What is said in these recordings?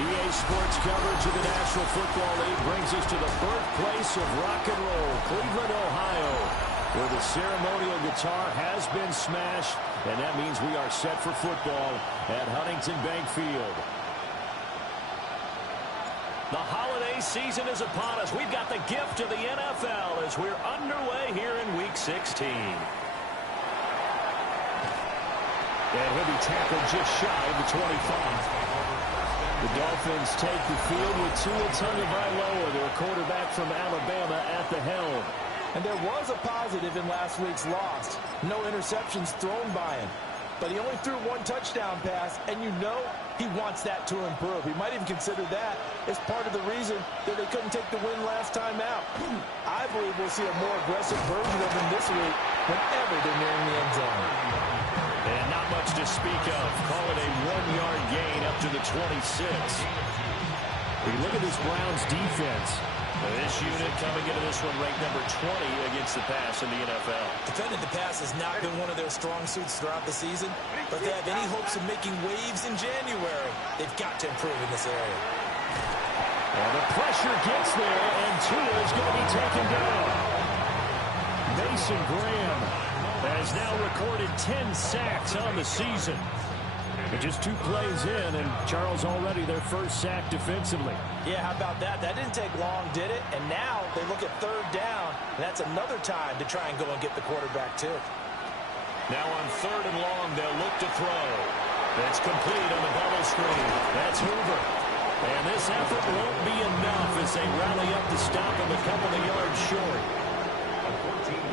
EA Sports coverage of the National Football League brings us to the birthplace of rock and roll, Cleveland, Ohio, where the ceremonial guitar has been smashed, and that means we are set for football at Huntington Bank Field. The holiday season is upon us. We've got the gift of the NFL as we're underway here in Week 16. And he'll be tackled just shy of the 25. The Dolphins take the field with Tua Tagovailoa, their quarterback from Alabama, at the helm. And there was a positive in last week's loss. No interceptions thrown by him. But he only threw one touchdown pass, and you know he wants that to improve. He might even consider that as part of the reason that they couldn't take the win last time out. I believe we'll see a more aggressive version of him this week whenever they're nearing the end zone. And not much to speak of. Call it a 1-yard gain up to the 26. We look at this Browns defense. This unit coming into this one ranked number 20 against the pass in the NFL. Defending the pass has not been one of their strong suits throughout the season, but they have any hopes of making waves in January. They've got to improve in this area. Well, the pressure gets there, and Tua is going to be taken down. Mason Graham has now recorded 10 sacks on the season. But just 2 plays in, and Charles already their first sack defensively. Yeah, how about that? That didn't take long, did it? And now they look at 3rd down, and that's another time to try and go and get the quarterback, too. Now on 3rd and long, they'll look to throw. That's complete on the bubble screen. That's Hoover. And this effort won't be enough as they rally up to stop him a couple of yards short.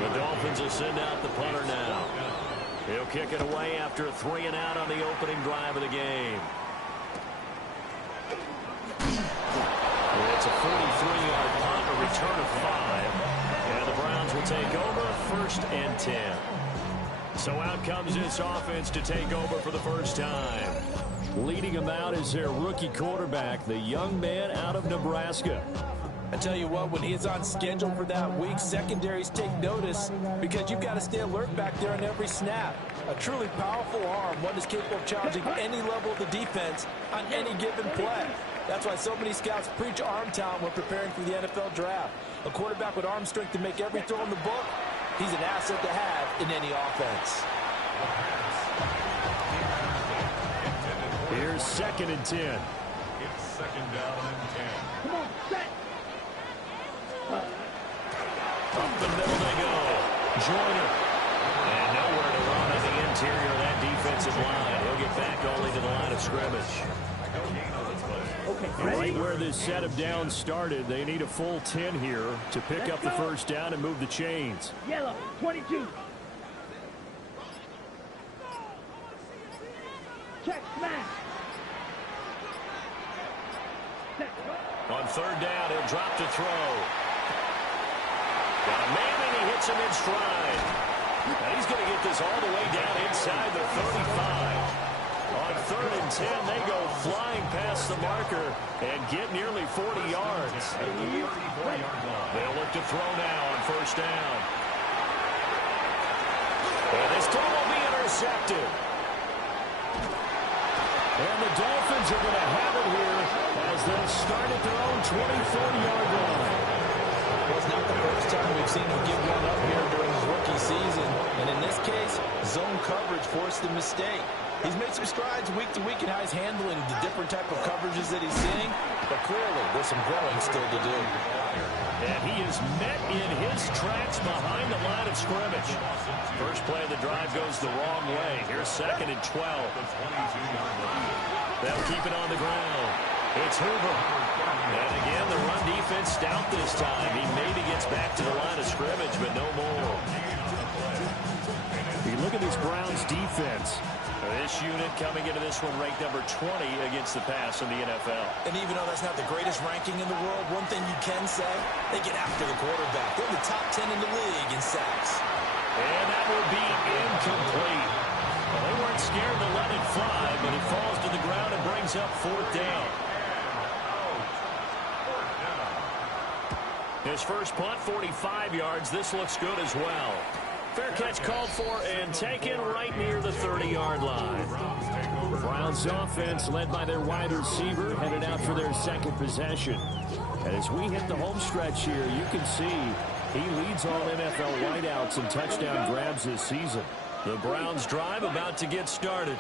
The Dolphins will send out the punter now. He'll kick it away after a 3-and-out on the opening drive of the game. It's a 43-yard punt, a return of 5. And the Browns will take over 1st and 10. So out comes this offense to take over for the first time. Leading them out is their rookie quarterback, the young man out of Nebraska. I tell you what, when he is on schedule for that week, secondaries take notice because you've got to stay alert back there on every snap. A truly powerful arm, one is capable of challenging any level of the defense on any given play. That's why so many scouts preach arm talent when preparing for the NFL draft. A quarterback with arm strength to make every throw in the book, he's an asset to have in any offense. Here's 2nd and 10. It's 2nd down and 10. Come on, set. Up the middle they go. Joyner. And nowhere to run at the interior of that defensive line. He'll get back only to the line of scrimmage. Okay, Right where this set of downs started, they need a full 10 here to pick up the first down and move the chains. Yellow, 22. Check, smash. On 3rd down, he'll drop to throw. Got a man, and he hits him in stride. And he's going to get this all the way down inside the 35. On 3rd and 10, they go flying past the marker and get nearly 40 yards. They'll look to throw now on 1st down. And this throw will be intercepted. And the Dolphins are going to have it here as they start at their own 24-yard line. Well, it's not the first time we've seen him give one up here during his rookie season. And in this case, zone coverage forced the mistake. He's made some strides week to week in how he's handling the different type of coverages that he's seeing. But clearly, there's some growing still to do. And he is met in his tracks behind the line of scrimmage. First play of the drive goes the wrong way. Here's 2nd and 12. They'll keep it on the ground. It's Hoover. And again, the run defense stout this time. He maybe gets back to the line of scrimmage, but no more. You look at this Browns defense. This unit coming into this one ranked number 20 against the pass in the NFL. And even though that's not the greatest ranking in the world, one thing you can say, they get after the quarterback. They're in the top 10 in the league in sacks. And that will be incomplete. Well, they weren't scared to let it fly, but it falls to the ground and brings up 4th down. His first punt, 45 yards. This looks good as well. Fair catch called for and taken right near the 30-yard line. The Browns offense, led by their wide receiver, headed out for their second possession. And as we hit the home stretch here, you can see he leads all NFL wideouts and touchdown grabs this season. The Browns drive about to get started.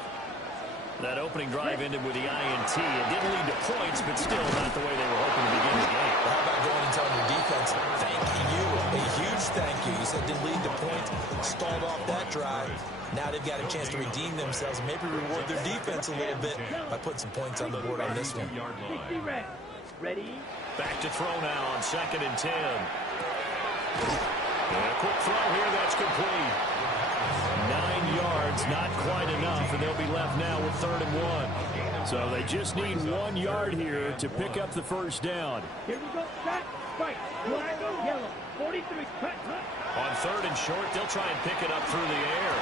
That opening drive ended with the INT. It didn't lead to points, but still not the way they were hoping to begin the game. Well, how about going and telling your defense, thank you, a huge thank you. You said didn't lead to points, stalled off that drive. Now they've got a chance to redeem themselves, maybe reward their defense a little bit by putting some points on the board on this one. 60 red. Ready? Back to throw now on 2nd and 10. And a quick throw here, that's complete. 9 yards, not quite enough, and they'll be left now with 3rd and 1. So they just need 1 yard here to pick up the first down. Here we go. Set. Fight. Black, yellow. 43. Cut. On 3rd and short, they'll try and pick it up through the air.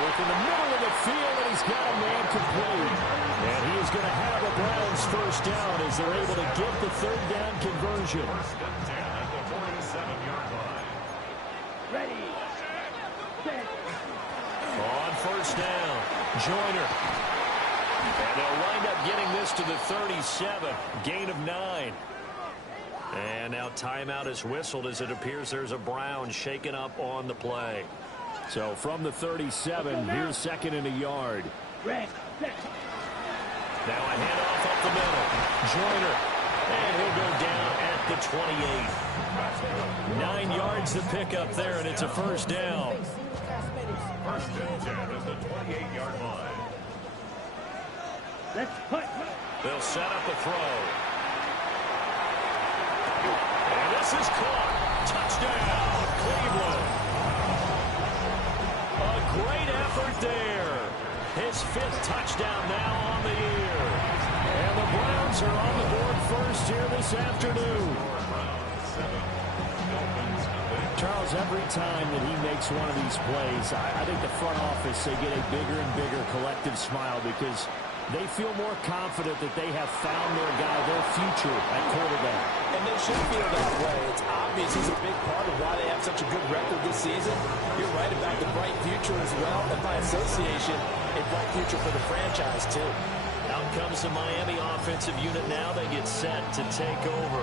Work in the middle of the field, and he's got a man complete. And he is going to have a Browns first down as they're able to get the 3rd down conversion. Ready. Set. On 1st down, Joyner. And they'll wind up getting this to the 37, gain of 9. And now timeout is whistled as it appears there's a Brown shaken up on the play. So from the 37, here's 2nd and a yard. Red. Set. Now a handoff up the middle. Joyner. And he'll go down at the 28. 9 yards to pick up there, and it's a first down. 1st and 10 at the 28-yard line. Let's put. They'll set up a throw. And this is caught. Touchdown, Cleveland. A great effort there. His 5th touchdown now on the year. And the Browns are on the board first here this afternoon. Charles, every time that he makes one of these plays, I think the front office, they get a bigger and bigger collective smile because they feel more confident that they have found their guy, their future at quarterback. And they should feel that way. It's obvious he's a big part of why they have such a good record this season. You're right about the bright future as well, and by association, a bright future for the franchise, too. Out comes the Miami offensive unit now. They get set to take over.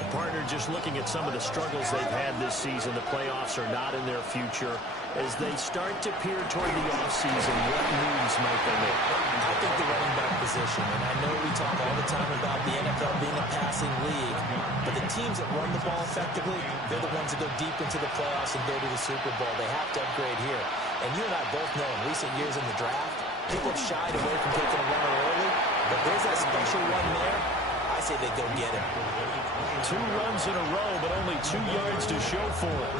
The partner just looking at some of the struggles they've had this season. The playoffs are not in their future. As they start to peer toward the offseason, what moves might they make? I think the running back position, and I know we talk all the time about the NFL being a passing league, but the teams that run the ball effectively, they're the ones that go deep into the playoffs and go to the Super Bowl. They have to upgrade here. And you and I both know in recent years in the draft, people have shied away from taking a runner early, but there's that special one there. I say they go get him. 2 runs in a row, but only 2 yards to show for it.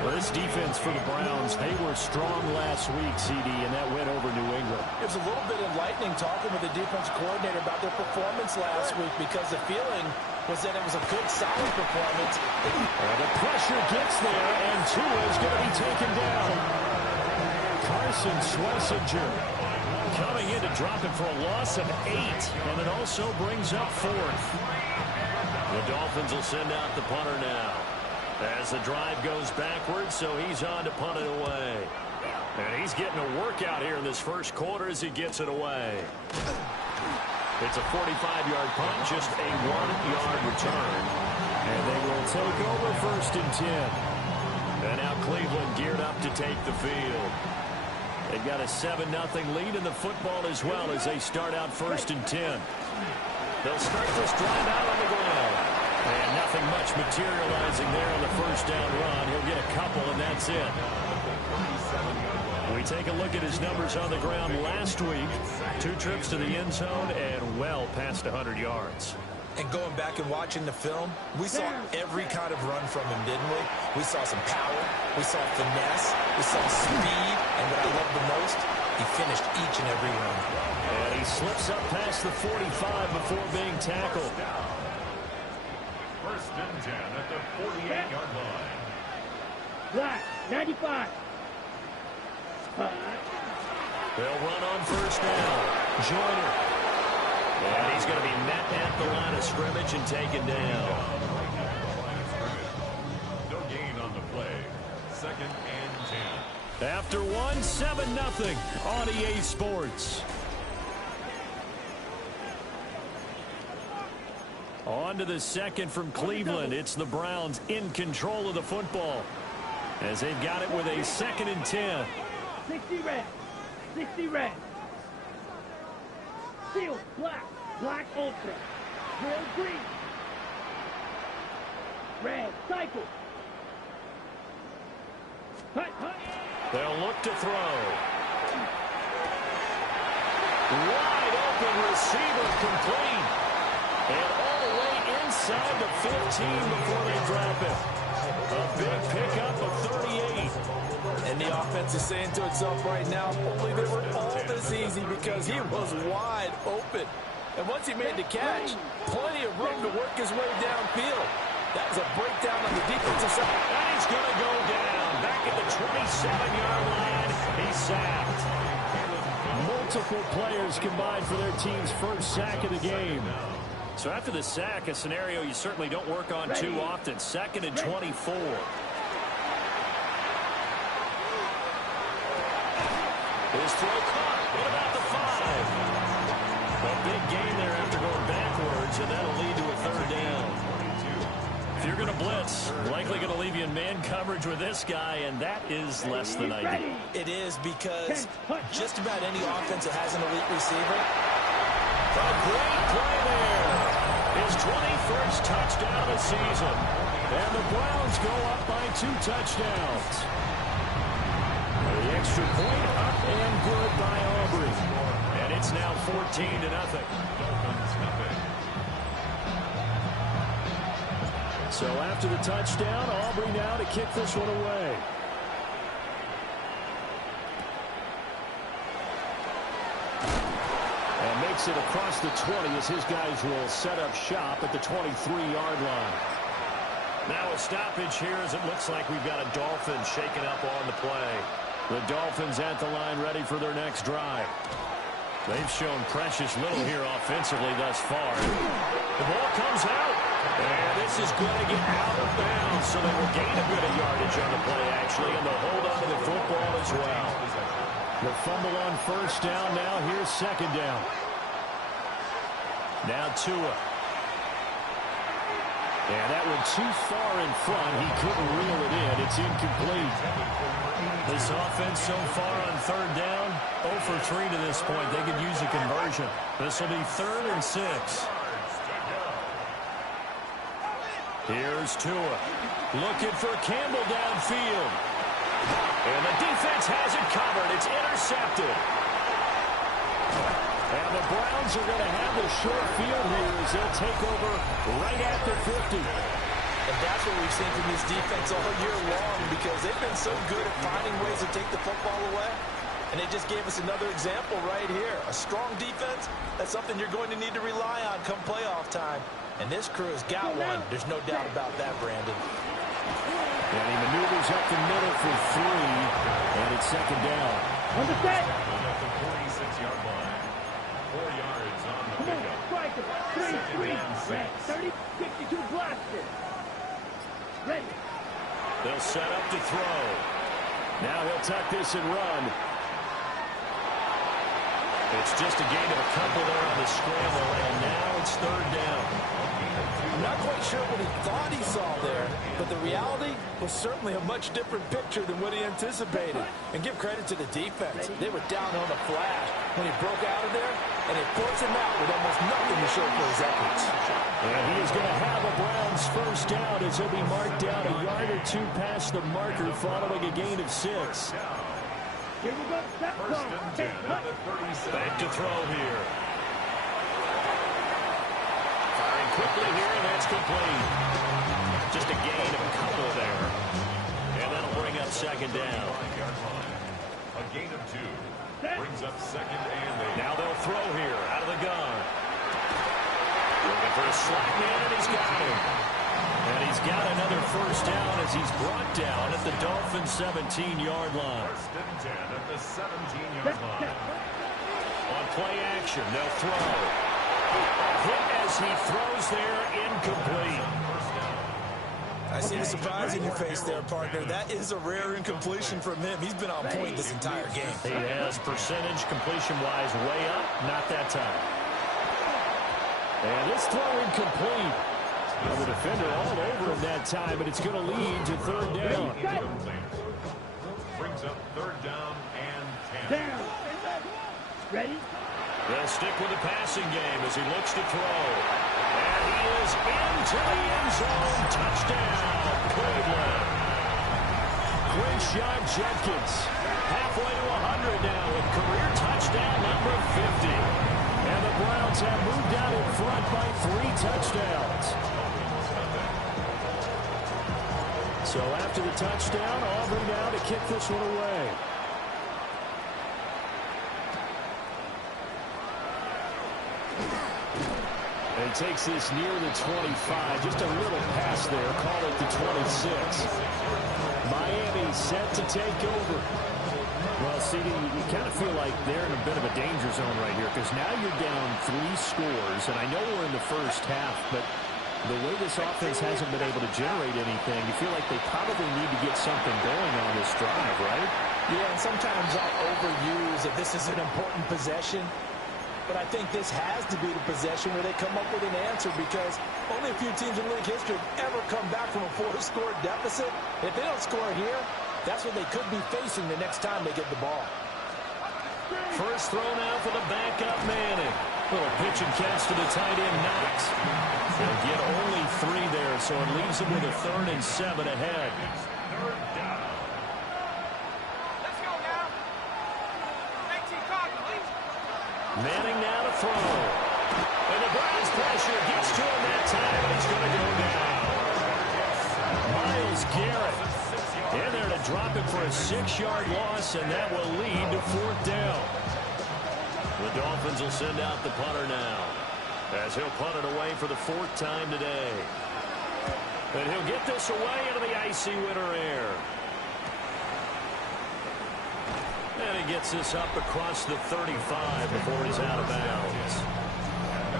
Well, this defense for the Browns, they were strong last week, CD, and that went over New England. It was a little bit enlightening talking with the defense coordinator about their performance last week because the feeling was that it was a good, solid performance. The pressure gets there, and Tua is going to be taken down. Carson Schlesinger coming in to drop it for a loss of 8, and it also brings up 4th. The Dolphins will send out the punter now. As the drive goes backwards, so he's on to punt it away. And he's getting a workout here in this first quarter as he gets it away. It's a 45-yard punt, just a 1-yard return. And they will take over 1st and 10. And now Cleveland geared up to take the field. They've got a 7-0 lead in the football as well as they start out 1st and 10. They'll start this drive out on the ground. And nothing much materializing there on the first down run. He'll get a couple, and that's it. We take a look at his numbers on the ground last week. 2 trips to the end zone and well past 100 yards. And going back and watching the film, we saw every kind of run from him, didn't we? We saw some power, we saw finesse, we saw speed, and what I love the most, he finished each and every run. And he slips up past the 45 before being tackled. 1st and 10 at the 48-yard line. Black. 95. They'll run on 1st down. Joyner. And he's going to be met at the line of scrimmage and taken down. No gain on the play. 2nd and 10. After one, 7-0 on EA Sports. On to the second from Cleveland. It's the Browns in control of the football as they've got it with a 2nd and 10. 60 red. 60 red. Seal black. Black ultra. Real green. Red. Cycle. Hut, hut. They'll look to throw. Wide open receiver complete. And all the way inside the 15 before they drop it. A big pickup of 38. And the offense is saying to itself right now, only they were all this easy because he was wide open. And once he made the catch, plenty of room to work his way downfield. That was a breakdown on the defensive side. And he's going to go down. Back at the 27-yard line. He's sacked. Multiple players combined for their team's first sack of the game. So after the sack, a scenario you certainly don't work on too often. 2nd and 24. His throw caught. What about the 5? A big gain there after going backwards, and that'll lead to a 3rd down. If you're going to blitz, likely going to leave you in man coverage with this guy, and that is less than ideal. It is because just about any offense that has an elite receiver. A great play there. His 21st touchdown of the season. And the Browns go up by 2 touchdowns. The extra point up and good by Aubrey. And it's now 14-0. So after the touchdown, Aubrey now to kick this one away. And makes it across the 20 as his guys will set up shop at the 23-yard line. Now a stoppage here as it looks like we've got a Dolphins shaken up on the play. The Dolphins at the line ready for their next drive. They've shown precious little here offensively thus far. The ball comes out. And this is going to get out of bounds, so they will gain a bit of yardage on the play, actually, and they'll hold on to the football as well. The fumble on 1st down. Now here's 2nd down. Now Tua. And that went too far in front. He couldn't reel it in. It's incomplete. This offense so far on 3rd down, 0 for 3 to this point. They could use a conversion. This will be 3rd and 6. Here's Tua. Looking for Campbell downfield. And the defense has it covered. It's intercepted. And the Browns are going to have the short field here as they'll take over right at the 50. And that's what we've seen from this defense all year long because they've been so good at finding ways to take the football away. And they just gave us another example right here. A strong defense, that's something you're going to need to rely on come playoff time. And this crew has got one. There's no doubt about that, Brandon. And he maneuvers up the middle for 3. And it's 2nd down. On the set. At the 46-yard line. 4 yards on the pickup. Strike him. 3, 30, 52 blaster. Ready. They'll set up to throw. Now he'll tuck this and run. It's just a gain of a couple there on the scramble, and now it's 3rd down. I'm not quite sure what he thought he saw there, but the reality was certainly a much different picture than what he anticipated. And give credit to the defense. They were down on the flash when he broke out of there, and they forced him out with almost nothing to show for his efforts. And he is going to have a Browns 1st down as he'll be marked down a yard or 2 past the marker following a gain of 6. Here we go. First and 10 at the 37. Back to throw here. Firing quickly here, and that's complete. Just a gain of a couple there. And that'll bring up 2nd down. A gain of 2. Brings up 2nd and 8. Now they'll throw here out of the gun. Looking for a slot man, and he's got him. And he's got another 1st down as he's brought down at the Dolphins' 17-yard line. 1st and 10 at the 17-yard line. On play action, they'll throw. Hit as he throws there, incomplete. I see the surprise in your face there, partner. That is a rare incompletion from him. He's been on point this entire game. He has percentage completion-wise way up. Not that time. And this throw incomplete. Well, the defender all over him that time, but it's going to lead to third down. Brings up third down and 10. Down. Ready? They'll stick with the passing game as he looks to throw. And he is into the end zone. Touchdown, Cleveland. Quinshon Judkins, halfway to 100 now with career touchdown number 50. And the Browns have moved out in front by 3 touchdowns. So after the touchdown, Aubrey now to kick this one away. And he takes this near the 25. Just a little pass there. Call it the 26. Miami set to take over. Well, CD, you kind of feel like they're in a bit of a danger zone right here because now you're down 3 scores. And I know we're in the first half, but the way this offense hasn't been able to generate anything, you feel like they probably need to get something going on this drive, right? Yeah, and sometimes I'll overuse that this is an important possession. But I think this has to be the possession where they come up with an answer because only a few teams in league history have ever come back from a 4-score deficit. If they don't score here, that's what they could be facing the next time they get the ball. First throw now for the backup Manning. Little pitch and catch to the tight end Knox. They'll get only 3 there, so it leaves them with a 3rd and 7 ahead. Manning now to throw. And the Browns pressure gets to him that time, and he's going to go down. Myles Garrett in there to drop it for a 6-yard loss, and that will lead to 4th down. The Dolphins will send out the punter now, as he'll punt it away for the 4th time today. And he'll get this away into the icy winter air. And he gets this up across the 35 before he's out of bounds.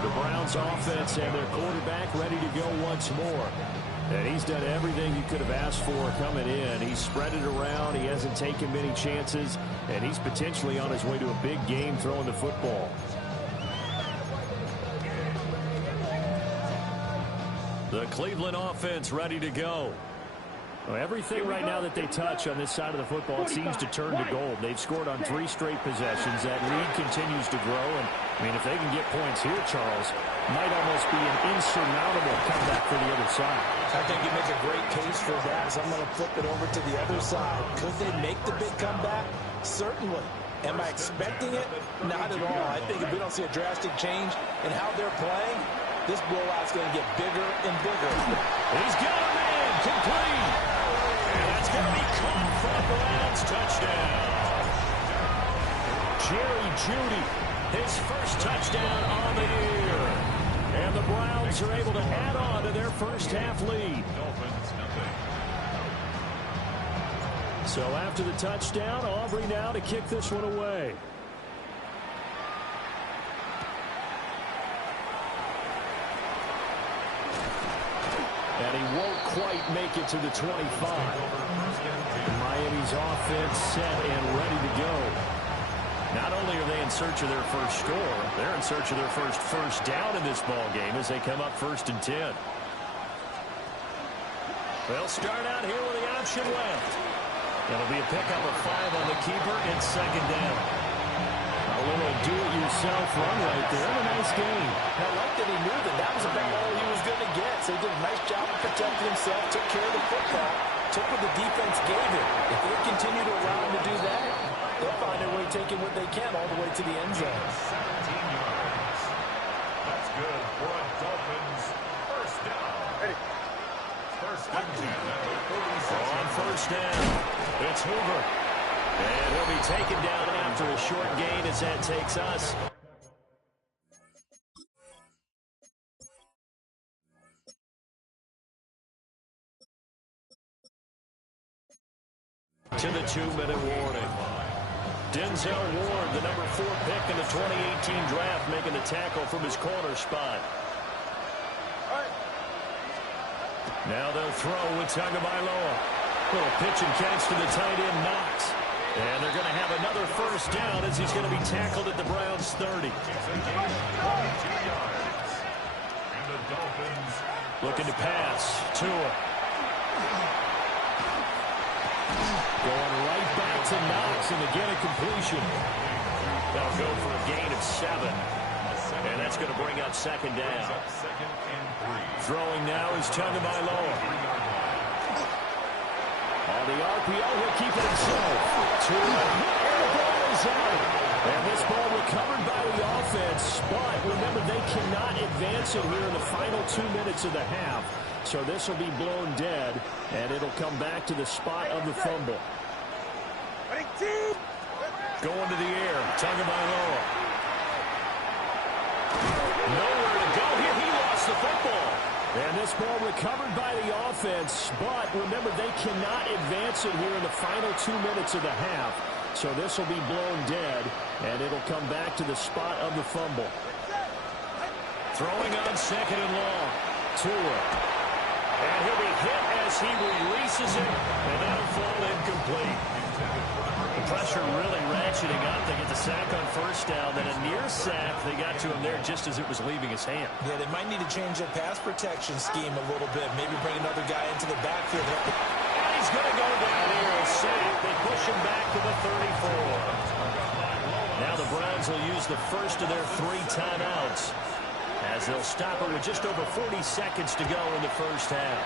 The Browns offense and their quarterback ready to go once more. And he's done everything you could have asked for coming in. He's spread it around. He hasn't taken many chances. And he's potentially on his way to a big game throwing the football. The Cleveland offense ready to go. Well, everything right now that they touch on this side of the football, it seems to turn to gold. They've scored on 3 straight possessions. That lead continues to grow. And, I mean, if they can get points here, Charles, might almost be an insurmountable comeback for the other side. I think you make a great case for that, so I'm going to flip it over to the other side. Could they make the big comeback? Certainly. Am I expecting it? Not at all. I think if we don't see a drastic change in how they're playing, this blowout's going to get bigger and bigger. He's got a man complete. And that's going to be caught for a Browns touchdown. Jerry Jeudy, his first touchdown on the year. And the Browns are able to add on to their first half lead. So after the touchdown, Aubrey now to kick this one away. And he won't quite make it to the 25. Miami's offense set and ready to go. Not only are they in search of their first score, they're in search of their first down in this ball game as they come up 1st and 10. They'll start out here with the option left. It'll be a pickup of 5 on the keeper. It's 2nd down. A little do-it-yourself run right there. And a nice game. I like that he knew that was about all he was going to get. So he did a nice job of protecting himself, took care of the football, took what the defense gave him. If they continue to allow him to do that, they'll find a way taking what they can all the way to the end zone. 17 yards. That's good for a Dolphins first down. Ready. First and 10 at the 36. On first down, it's Hoover. And he'll be taken down after a short gain as that takes us to the 2-minute warning. Denzel Ward, the number 4 pick in the 2018 draft, making the tackle from his corner spot. Now they'll throw with Tagovailoa. Little pitch and catch to the tight end, Knox. And they're going to have another first down as he's going to be tackled at the Browns' 30. Looking to pass. Tua. Going right back to Knox, and again a completion. That'll go for a gain of 7. And that's going to bring up second down. Throwing now is Tagovailoa. On the RPO, he'll keep it himself. Tua, and the ball is out. And this ball recovered by the offense. But remember, they cannot advance it here in the final 2 minutes of the half. So this will be blown dead, and it'll come back to the spot of the fumble. Going to the air, Tagovailoa. Nowhere to go here. He lost the football. And this ball recovered by the offense, but remember, they cannot advance it here in the final 2 minutes of the half. So this will be blown dead, and it'll come back to the spot of the fumble. Throwing on second and long. Tua. And he'll be hit as he releases it, and that'll fall incomplete. The pressure really ratcheting up. They get the sack on first down. Then a near sack. They got to him there just as it was leaving his hand. Yeah, they might need to change their pass protection scheme a little bit. Maybe bring another guy into the backfield. And he's going to go down here. A sack. They push him back to the 34. Now the Browns will use the first of their 3 timeouts, as they'll stop it with just over 40 seconds to go in the first half.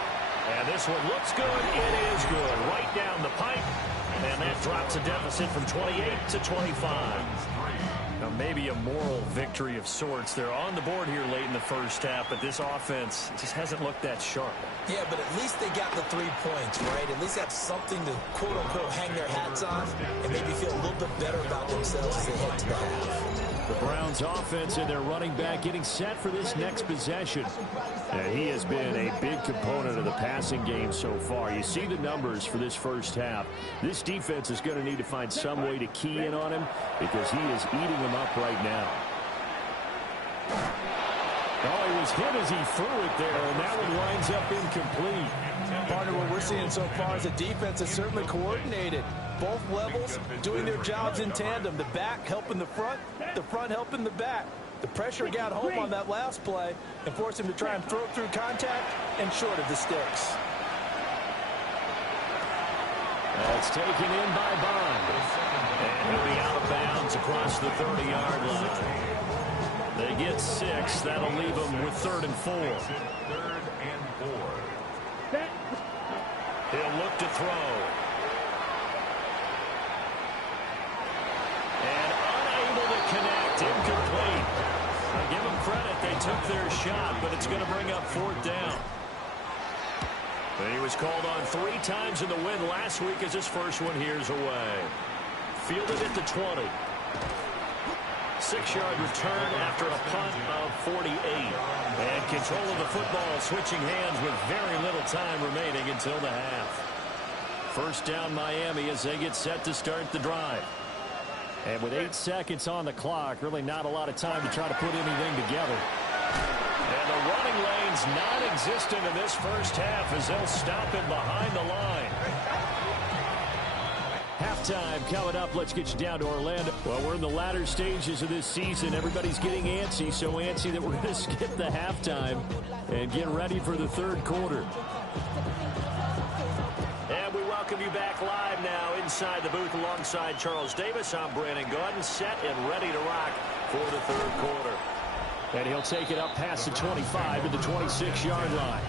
And this one looks good. It is good. Right down the pipe. And that drops a deficit from 28 to 25. Now maybe a moral victory of sorts. They're on the board here late in the first half, but this offense just hasn't looked that sharp. Yeah, but at least they got the 3 points, right? At least have something to, quote-unquote, hang their hats on and maybe feel a little bit better about themselves as they head to the half. The Browns offense and their running back getting set for this next possession. And he has been a big component of the passing game so far. You see the numbers for this first half. This defense is going to need to find some way to key in on him, because he is eating them up right now. Oh, he was hit as he threw it there, and that one winds up incomplete. Partner, what we're seeing so far is the defense is certainly coordinated. Both levels doing their jobs in tandem. The back helping the front helping the back. The pressure got home on that last play and forced him to try and throw through contact and short of the sticks. That's taken in by Bond. And he'll be out of bounds across the 30-yard line. They get 6. That'll leave them with 3rd and 4. 3rd and 4. He'll look to throw. And unable to connect. Incomplete. I give them credit. They took their shot, but it's going to bring up 4th down. But he was called on 3 times in the win last week as his first one here's away. Fielded at the 20. 6-yard return after a punt of 48. And control of the football switching hands with very little time remaining until the half. First down Miami as they get set to start the drive. And with 8 seconds on the clock, really not a lot of time to try to put anything together. And the running lane's non-existent in this first half as they'll stop him behind the line. Halftime coming up. Let's get you down to Orlando. Well, we're in the latter stages of this season. Everybody's getting antsy, so antsy that we're going to skip the halftime and get ready for the 3rd quarter. And we welcome you back live now inside the booth alongside Charles Davis. I'm Brandon Gaudin, set and ready to rock for the 3rd quarter. And he'll take it up past the 25 to the 26-yard line.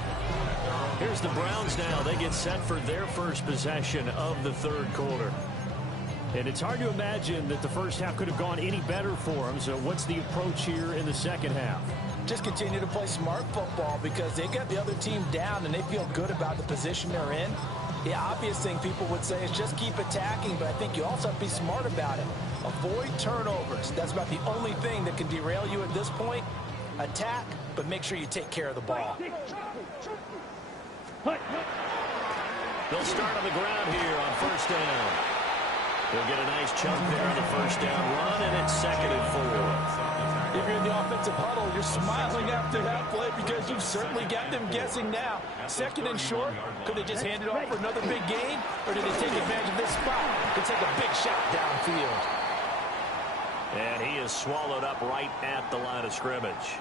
Here's the Browns now. They get set for their first possession of the 3rd quarter. And it's hard to imagine that the first half could have gone any better for them. So what's the approach here in the second half? Just continue to play smart football because they got the other team down and they feel good about the position they're in. The obvious thing people would say is just keep attacking, but I think you also have to be smart about it. Avoid turnovers. That's about the only thing that can derail you at this point. Attack, but make sure you take care of the ball. They'll start on the ground here on first down. He'll get a nice chunk there on the first down run, and it's 2nd and 4. If you're in the offensive huddle, you're smiling after that play because you've certainly got them guessing now. 2nd and short, could they just hand it off for another big gain, or did they take advantage of this spot to take a big shot downfield? And he is swallowed up right at the line of scrimmage.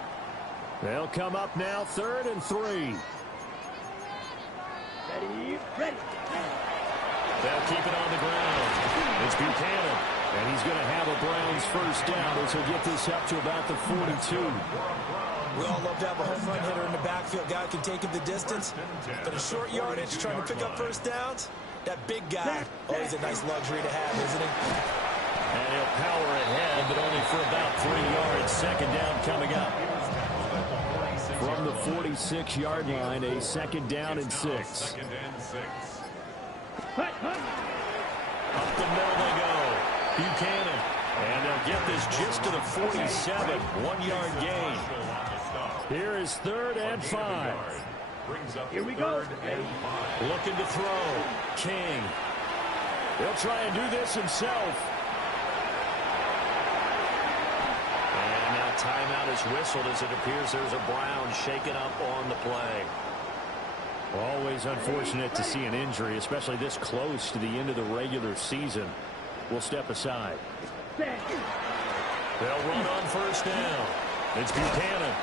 They'll come up now 3rd and 3. Ready. They'll keep it on the ground. It's Buchanan. And he's going to have a Browns first down as he'll get this up to about the 42. We all love to have a home run hitter in the backfield. Guy can take it the distance. But a short yardage, trying to pick up first downs, that big guy, always a nice luxury to have, isn't it? And he'll power ahead, but only for about 3 yards. 2nd down coming up. From the 46-yard line, a 2nd down and 6. Up the middle they go. Buchanan. And they'll get this just to the 47. 1-yard gain. Here is 3rd and 5. Here we go. Looking to throw. King. He'll try and do this himself. And now timeout is whistled as it appears there's a Brown shaken up on the play. Always unfortunate to see an injury, especially this close to the end of the regular season. We'll step aside. They'll run on first down. It's Buchanan.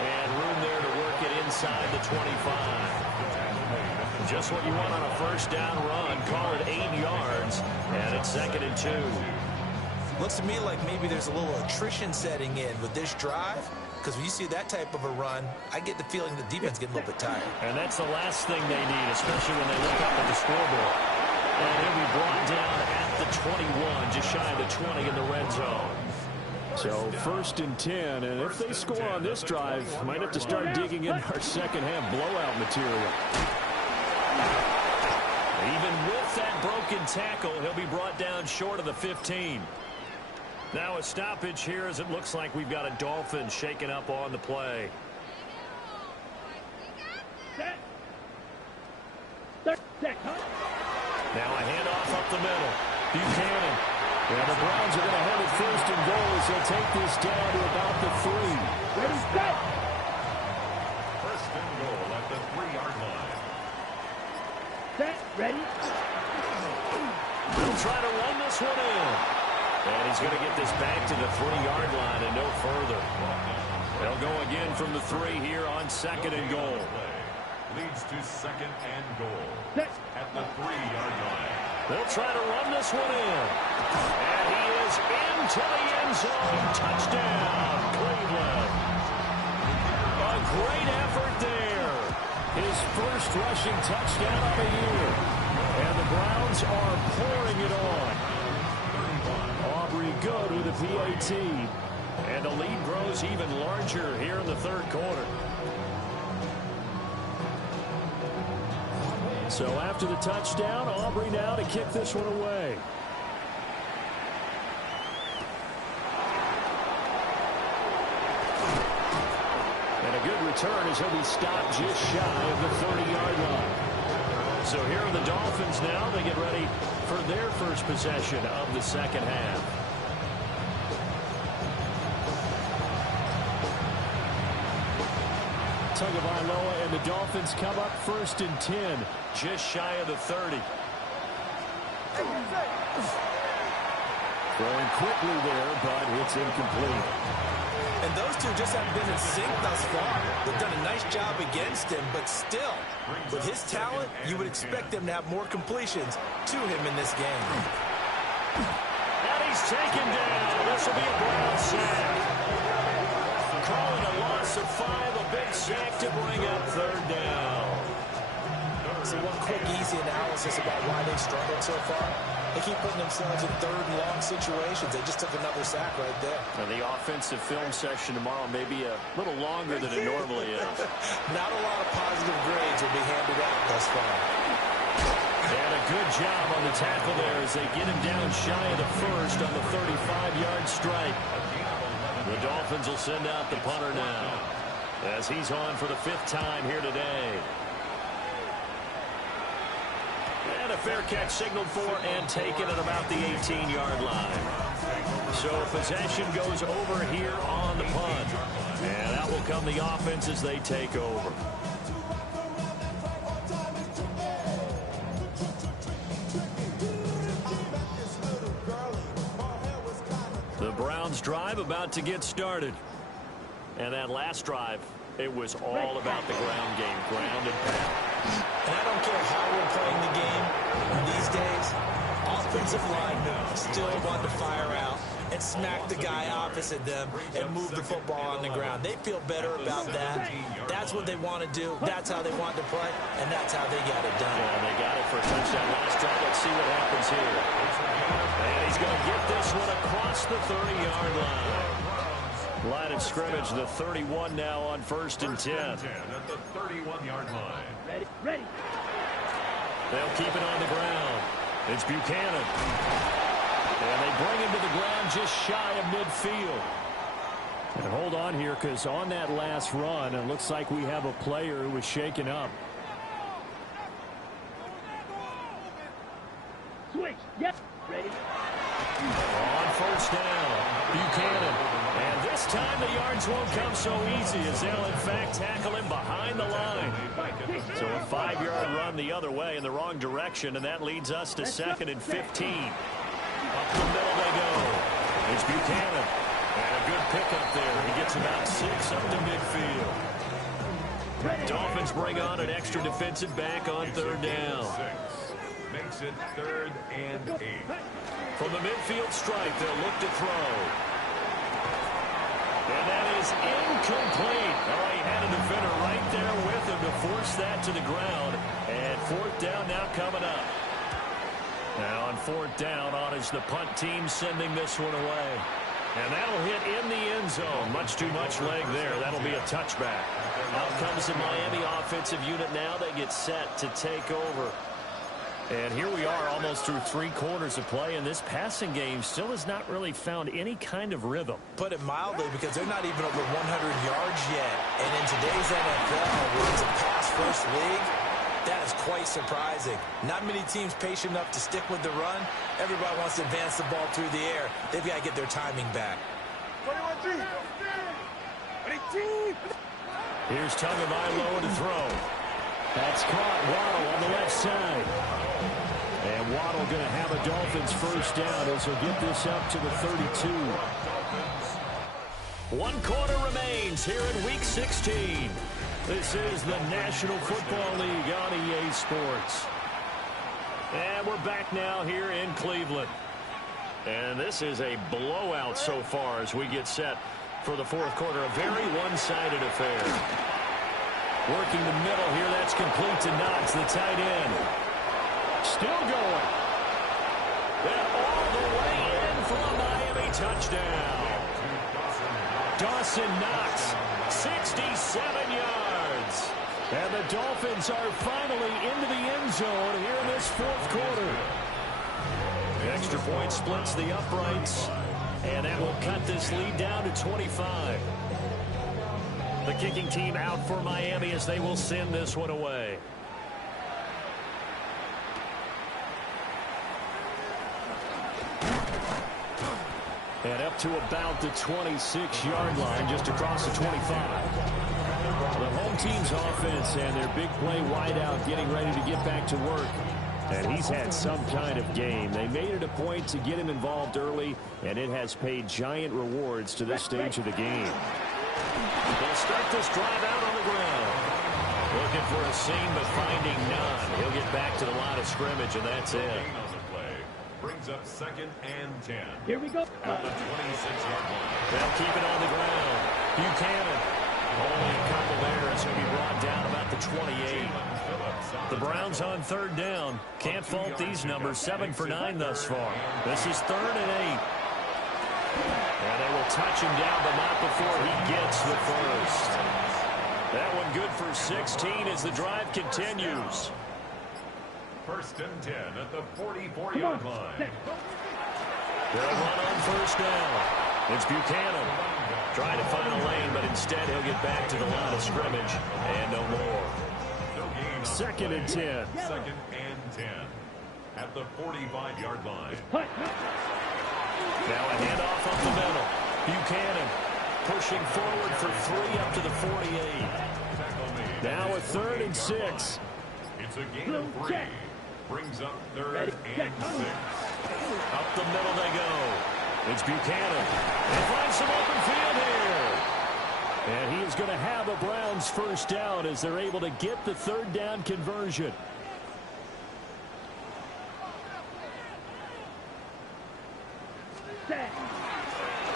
And room there to work it inside the 25. Just what you want on a first down run. Call it 8 yards. And it's 2nd and 2. Looks to me like maybe there's a little attrition setting in with this drive. Because when you see that type of a run, I get the feeling the defense getting a little bit tired. And that's the last thing they need, especially when they look up at the scoreboard. And he'll be brought down at the 21, just shy of the 20 in the red zone. So 1st and 10, and if they score on this drive, might have to start digging in our second-half blowout material. Even with that broken tackle, he'll be brought down short of the 15. Now a stoppage here as it looks like we've got a Dolphin shaken up on the play. Now a handoff up the middle. Buchanan. And the Browns are going to have it 1st and goal as they'll take this down to about the 3. Ready, set. 1st and goal at the 3-yard line. Set, ready. He'll try to run this one in. And he's going to get this back to the 3-yard line and no further. They'll go again from the 3 here on 2nd and goal. Leads to 2nd and goal Set. at the 3-yard line. They'll try to run this one in. And he is into the end zone. Touchdown, Cleveland. A great effort there. His first rushing touchdown of the year. And the Browns are pouring it on. Aubrey good with a PAT. And the lead grows even larger here in the 3rd quarter. So after the touchdown, Aubrey now to kick this one away. And a good return as he'll be stopped just shy of the 30-yard line. So here are the Dolphins now. They get ready for their first possession of the second half. Tagovailoa and the Dolphins come up 1st and 10, just shy of the 30. Throwing quickly there, but it's incomplete. And those two just haven't been in sync thus far. They've done a nice job against him, but still, with his talent, you would expect them to have more completions to him in this game. And he's taken down. This will be a Brown sack. Calling a loss of 5, a big sack to bring up 3rd down. So one quick, easy analysis about why they've struggled so far. They keep putting themselves in 3rd and long situations. They just took another sack right there. Now the offensive film session tomorrow may be a little longer than it normally is. Not a lot of positive grades will be handed out thus far. And a good job on the tackle there as they get him down shy of the 1st on the 35-yard strike. The Dolphins will send out the punter now as he's on for the 5th time here today. And a fair catch signaled for and taken at about the 18-yard line. So possession goes over here on the punt. And that will come the offense as they take over. The Browns drive about to get started. And that last drive, it was all about the ground game, ground and pound. And I don't care how we're playing the game these days, offensive linemen still want to fire out and smack the guy opposite them and move the football on the ground. They feel better about that. That's what they want to do. That's how they want to play, and that's how they got it done. Yeah, they got it for a touchdown last drive. Let's see what happens here. And he's going to get this one across the 30-yard line. Line of scrimmage, the 31 now on 1st and 10. At the 31-yard line. Ready. They'll keep it on the ground. It's Buchanan. And they bring him to the ground just shy of midfield. And hold on here, because on that last run, it looks like we have a player who was shaken up. Switch. Yep. Ready. On 1st down, Buchanan. And this time the yards won't come so easy as they'll, in fact, tackle him behind the line. So a 5-yard run the other way in the wrong direction, and that leads us to 2nd and 15. Up the middle they go. It's Buchanan. And a good pickup there. He gets about 6 up to midfield. Dolphins bring on an extra defensive back on 3rd down. Makes it 3rd and 8. From the midfield stripe, they'll look to throw. And that is incomplete. Oh, he had a defender right there with him to force that to the ground. And 4th down now coming up. Now on 4th down, on is the punt team sending this one away. And that'll hit in the end zone. Much too much leg there. That'll be a touchback. Out comes the Miami offensive unit now. They get set to take over. And here we are almost through 3 quarters of play, and this passing game still has not really found any kind of rhythm. Put it mildly, because they're not even over 100 yards yet. And in today's NFL, where it's a pass-first league, that is quite surprising. Not many teams patient enough to stick with the run. Everybody wants to advance the ball through the air. They've got to get their timing back. Here's Tagovailoa to throw. That's caught. Waddle on the left side. And Waddle going to have a Dolphins 1st down as he'll get this up to the 32. 1 quarter remains here in Week 16. This is the National Football League on EA Sports. And we're back now here in Cleveland. And this is a blowout so far as we get set for the 4th quarter. A very one-sided affair. Working the middle here. That's complete to Knox, the tight end. Still going. And all the way in for a Miami touchdown. Dawson Knox, 67 yards. And the Dolphins are finally into the end zone here in this 4th quarter. The extra point splits the uprights. And that will cut this lead down to 25. The kicking team out for Miami as they will send this one away. And up to about the 26-yard line, just across the 25. The home team's offense and their big play wideout getting ready to get back to work. And he's had some kind of game. They made it a point to get him involved early, and it has paid giant rewards to this stage of the game. They'll start this drive out on the ground. Looking for a seam, but finding none. He'll get back to the line of scrimmage, and that's it. Brings up 2nd and 10. Here we go. At the 26-yard line. They'll keep it on the ground. Buchanan. Only a couple there as he'll be brought down about the 28. The Browns on 3rd down. Can't fault these numbers. 7 for 9 thus far. This is 3rd and 8. And they will touch him down, but not before he gets the first. That one good for 16 as the drive continues. 1st and 10 at the 44-yard line. They'll run on 1st down. It's Buchanan. Trying to find a lane, but instead he'll get back to the line of scrimmage and no more. 2nd and 10. 2nd and 10. at the 45-yard line. Now a handoff up the middle. Buchanan pushing forward for 3 up to the 48. Now a 3rd and 6. It's a gain of 3. Brings up 3rd and 6. Up the middle they go. It's Buchanan. They find some open field here. And he is going to have a Browns first down as they're able to get the 3rd down conversion.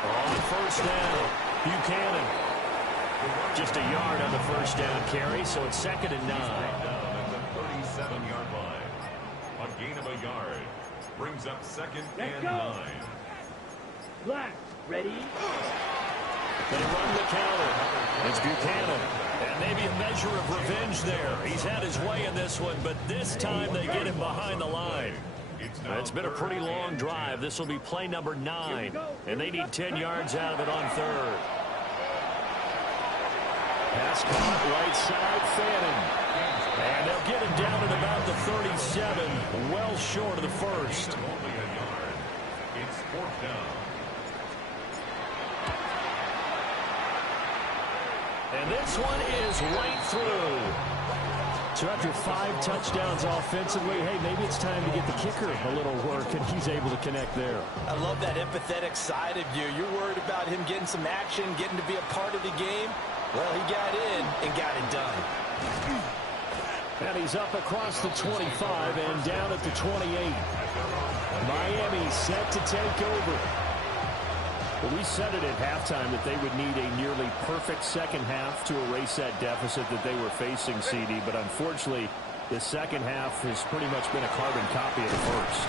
On first down, Buchanan. Just a yard on the first down carry, so it's 2nd and 9. At the 37-yard line. A gain of a yard. Brings up 2nd and 9. Black, ready? They run the counter. It's Buchanan. And maybe a measure of revenge there. He's had his way in this one, but this time they get him behind the line. It's been a pretty long drive. This will be play number 9, and they need 10 yards out of it on 3rd. Pass caught right side, Fannin. And they'll get him down at about the 37, well short of the first. Only a yard. It's 4th down. And this one is right through. So after 5 touchdowns offensively, hey, maybe it's time to get the kicker a little work, and he's able to connect there. I love that empathetic side of you. You're worried about him getting some action, getting to be a part of the game. Well, he got in and got it done. And he's up across the 25 and down at the 28. Miami set to take over. Well, we said it at halftime that they would need a nearly perfect second half to erase that deficit that they were facing, CD. But unfortunately, the second half has pretty much been a carbon copy of the first.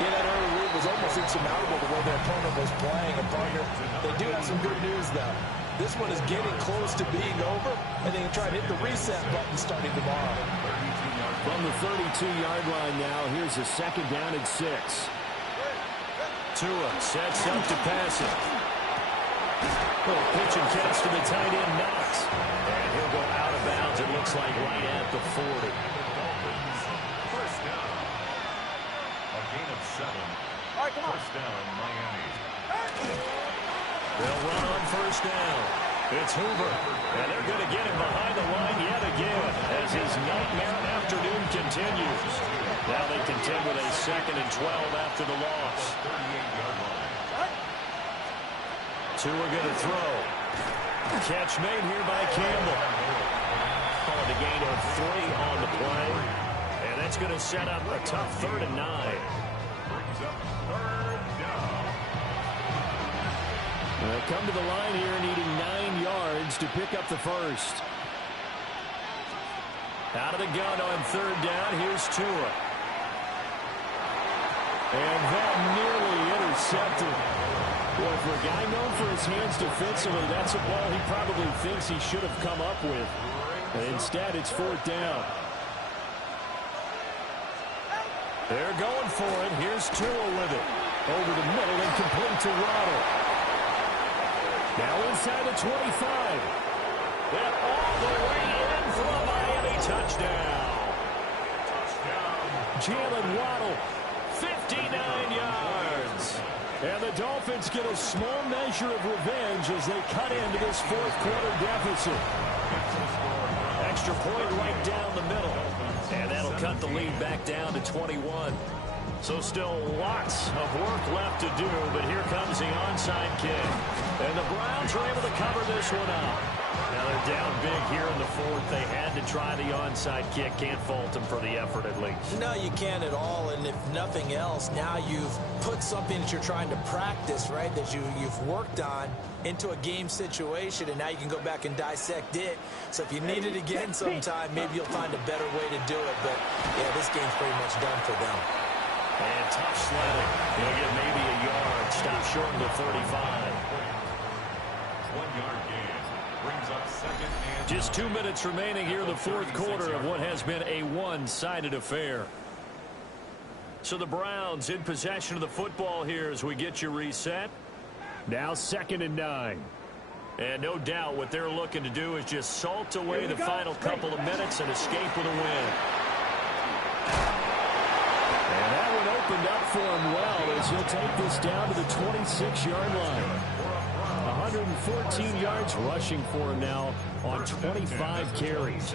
Yeah, that early lead was almost insurmountable the way their opponent was playing. And partner, they do have some good news, though. This one is getting close to being over, and they can try to hit the reset button starting tomorrow. From the 32-yard line now, here's a 2nd down and 6. Tua sets up to pass it. Little pitch and catch to the tight end, Knox. And he'll go out of bounds, it looks like, right at the 40. First down. A gain of 7. All right, come on. First down, Miami. They'll run on first down. It's Hoover. And they're going to get him behind the line yet again as his nightmare afternoon continues. Now they contend with a 2nd and 12 after the loss. 38-yard line. Tua going to throw. Catch made here by Campbell. Calling a gain of 3 on the play. And that's going to set up a tough 3rd and 9. Brings up 3rd down. They'll come to the line here needing 9 yards to pick up the first. Out of the gun on 3rd down. Here's Tua. And that nearly intercepted. Boy, for a guy known for his hands defensively, that's a ball he probably thinks he should have come up with. And instead, it's 4th down. They're going for it. Here's Tua with it. Over the middle and complete to Waddle. Now inside the 25. And all the way in for a Miami touchdown. Jalen Waddle. 59 yards. And the Dolphins get a small measure of revenge as they cut into this 4th quarter deficit. Extra point right down the middle. And that'll cut the lead back down to 21. So still lots of work left to do, but here comes the onside kick. And the Browns are able to cover this one up. Now they're down big here in the 4th. They had to try the onside kick. Can't fault them for the effort at least. No, you can't at all. And if nothing else, now you've put something that you're trying to practice, right, that you've worked on into a game situation, and now you can go back and dissect it. So if you need it again sometime, maybe you'll find a better way to do it. But, yeah, this game's pretty much done for them. And tough sledding. He'll get maybe a yard. Stop short of the 35. 1-yard gain. Brings up 2nd and... Just 2 minutes remaining here in the 4th quarter of what has been a one-sided affair. So the Browns in possession of the football here as we get you reset. Now 2nd and 9. And no doubt what they're looking to do is just salt away the final couple of minutes and escape with a win. And that one opened up for him well as he'll take this down to the 26-yard line. 114 yards rushing for him now on 25 carries.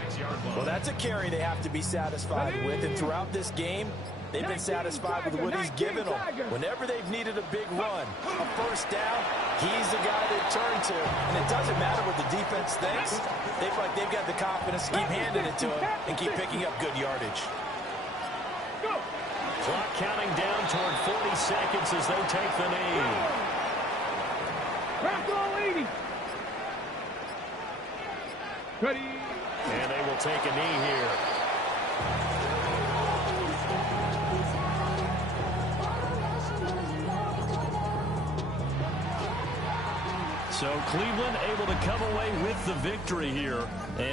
Well, that's a carry they have to be satisfied with. And throughout this game, they've been satisfied with what he's given them. Whenever they've needed a big run, a first down, he's the guy they turn to. And it doesn't matter what the defense thinks. They've got the confidence to keep handing it to him and keep picking up good yardage. Clock counting down toward 40 seconds as they take the knee. Crack all 80. Ready. And they will take a knee here. So Cleveland able to come away with the victory here. And